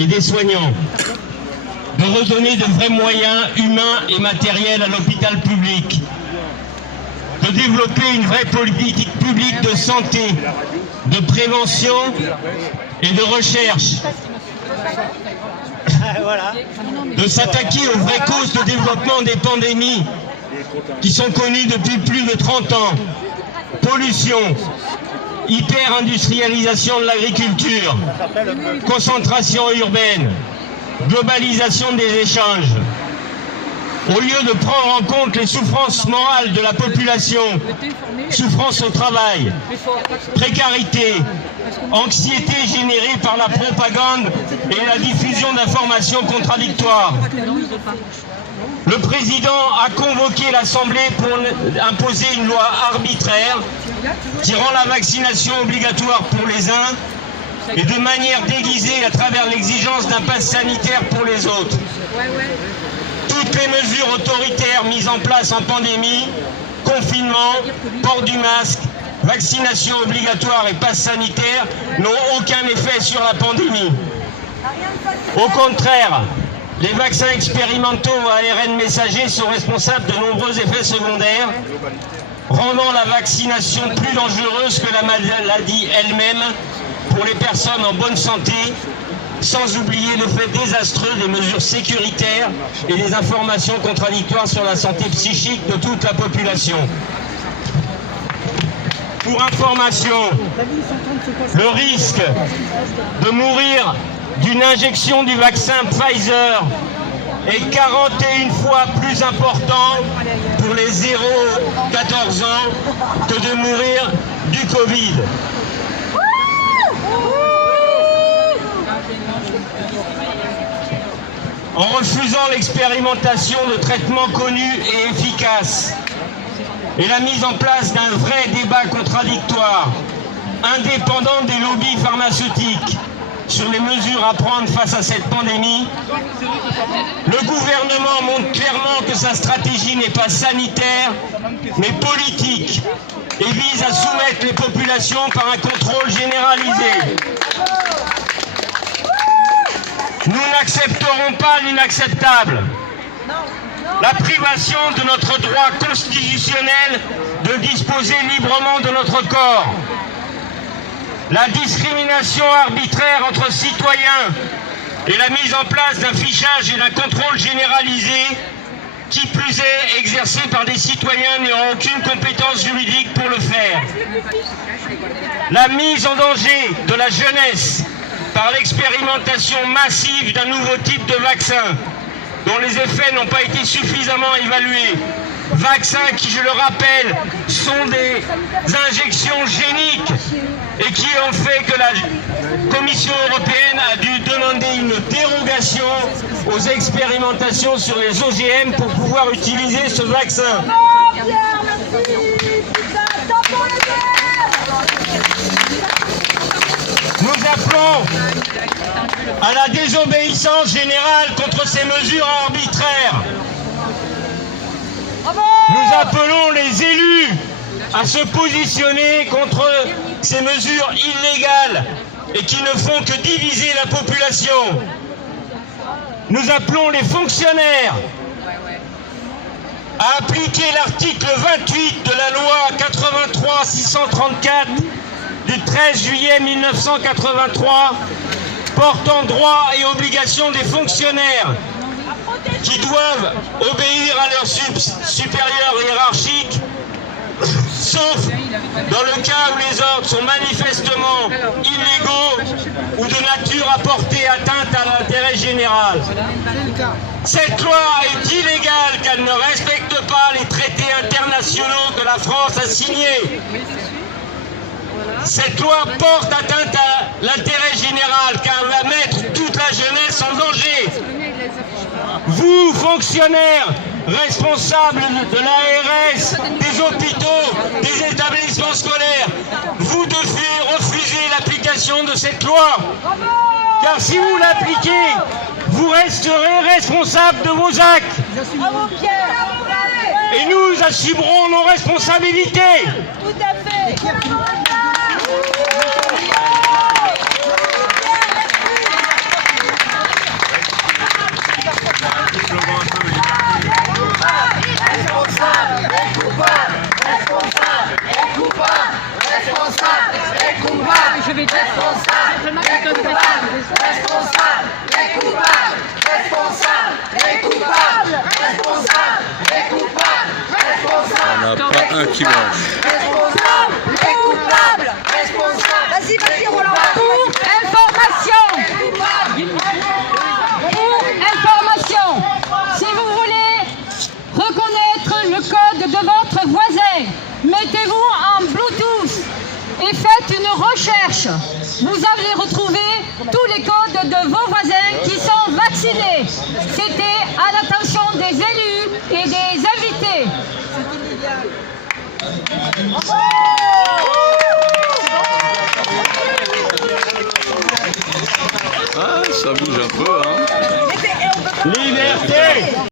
et des soignants, de redonner de vrais moyens humains et matériels à l'hôpital public, de développer une vraie politique publique de santé, de prévention et de recherche, de s'attaquer aux vraies causes de développement des pandémies qui sont connues depuis plus de 30 ans. Pollution, hyper-industrialisation de l'agriculture, concentration urbaine, globalisation des échanges. Au lieu de prendre en compte les souffrances morales de la population, souffrance au travail, précarité, anxiété générée par la propagande et la diffusion d'informations contradictoires, le président a convoqué l'Assemblée pour imposer une loi arbitraire qui rend la vaccination obligatoire pour les uns et de manière déguisée à travers l'exigence d'un pass sanitaire pour les autres. Toutes les mesures autoritaires mises en place en pandémie, confinement, port du masque, vaccination obligatoire et pass sanitaire n'ont aucun effet sur la pandémie. Au contraire, les vaccins expérimentaux à ARN messager sont responsables de nombreux effets secondaires, rendant la vaccination plus dangereuse que la maladie elle-même pour les personnes en bonne santé, sans oublier l'effet désastreux des mesures sécuritaires et des informations contradictoires sur la santé psychique de toute la population. Pour information, le risque de mourir d'une injection du vaccin Pfizer est 41 fois plus important pour les 0-14 ans que de mourir du Covid. En refusant l'expérimentation de traitements connus et efficaces et la mise en place d'un vrai débat contradictoire, indépendant des lobbies pharmaceutiques, sur les mesures à prendre face à cette pandémie, le gouvernement montre clairement que sa stratégie n'est pas sanitaire, mais politique, et vise à soumettre les populations par un contrôle généralisé. Nous n'accepterons pas l'inacceptable. La privation de notre droit constitutionnel de disposer librement de notre corps. La discrimination arbitraire entre citoyens et la mise en place d'un fichage et d'un contrôle généralisé, qui plus est exercé par des citoyens n'ayant aucune compétence juridique pour le faire. La mise en danger de la jeunesse par l'expérimentation massive d'un nouveau type de vaccin dont les effets n'ont pas été suffisamment évalués. Vaccins qui, je le rappelle, sont des injections géniques et qui ont fait que la Commission européenne a dû demander une dérogation aux expérimentations sur les OGM pour pouvoir utiliser ce vaccin. Nous appelons à la désobéissance générale contre ces mesures arbitraires. Nous appelons les élus à se positionner contre ces mesures illégales et qui ne font que diviser la population. Nous appelons les fonctionnaires à appliquer l'article 28 de la loi 83-634 du 13 juillet 1983 portant droits et obligations des fonctionnaires qui doivent obéir à leurs supérieurs hiérarchiques, sauf dans le cas où les ordres sont manifestement illégaux ou de nature à porter atteinte à l'intérêt général. Cette loi est illégale car elle ne respecte pas les traités internationaux que la France a signés. Cette loi porte atteinte à l'intérêt général car elle va mettre toute la jeunesse en danger. Vous, fonctionnaires, responsables de l'ARS, des hôpitaux, des établissements scolaires, vous devez refuser l'application de cette loi. Car si vous l'appliquez, vous resterez responsables de vos actes. Et nous assumerons nos responsabilités. Tout à fait. qui branche. Responsable et coupable. Responsable. Vas-y, Roland. Information, si vous voulez reconnaître le code de votre voisin, mettez-vous en Bluetooth et faites une recherche. Vous allez retrouver tous les codes de vos voisins qui sont vaccinés. C'était à l'attention des élus et des invités. Ah, ça bouge un peu, hein. Liberté!